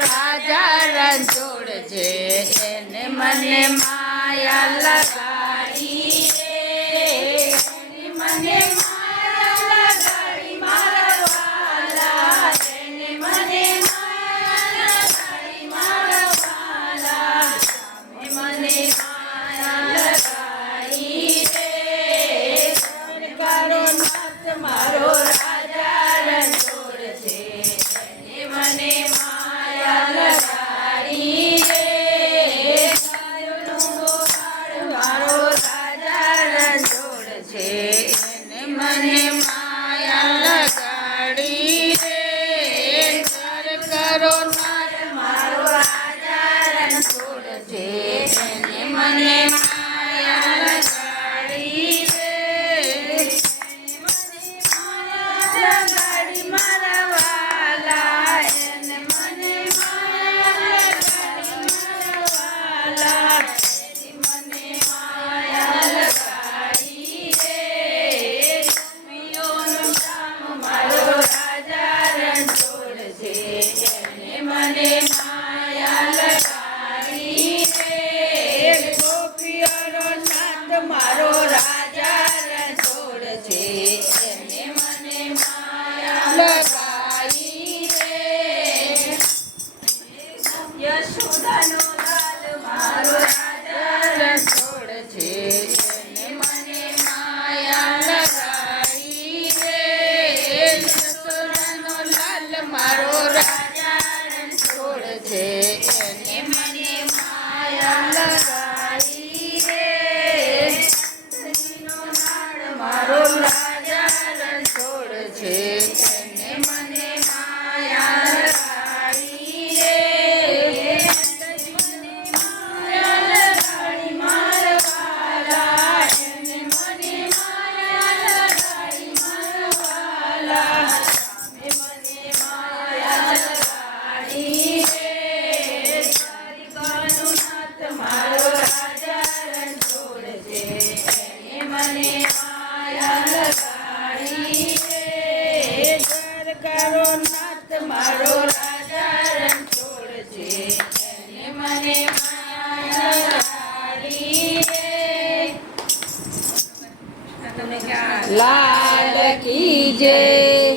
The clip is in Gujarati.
રાજા રણછોડ છે એને મને માયા લગાડી રે મને માયા લગાડી મારા વાલા એને મને માયા લગાડી મારા વાલા મને માયા લગાડી રે કરો નાથ મારો રાજા રણછોડ છે એને મને મને માયા લગાડી રે કરો નાથ મારો રાજા રણછોડ છે એને મને માયા લગાડી રે લગાડી મારા વાલા એને મને માયા લગાડી મારા વાલા મને માયા લગાડી મને માયા લગાડી રે ગોપીઓનો નાથ મારો રાજા રણછોડ છે એને મને માયા લગાડી રે યશોદાનો લાલ મારો રાજા રણછોડ છે એને મને માયા લગાડી રે યશોદાનો લાલ મારો છે એને મને માયા લગાડી રે મારો રાજા રણછોડ છે એને મને માયા લગાડી રે માયા લગાડી મારા વાલા એને મને માયા લગાડી મારા વાલા મને માયા લગાડી મારો રાજા રણછોડ છે એને મને માયા લગાડી રે કરો નાથ મારો રાજા રણછોડ છે એને મને માયા લગાડી રે લાલ કી જય।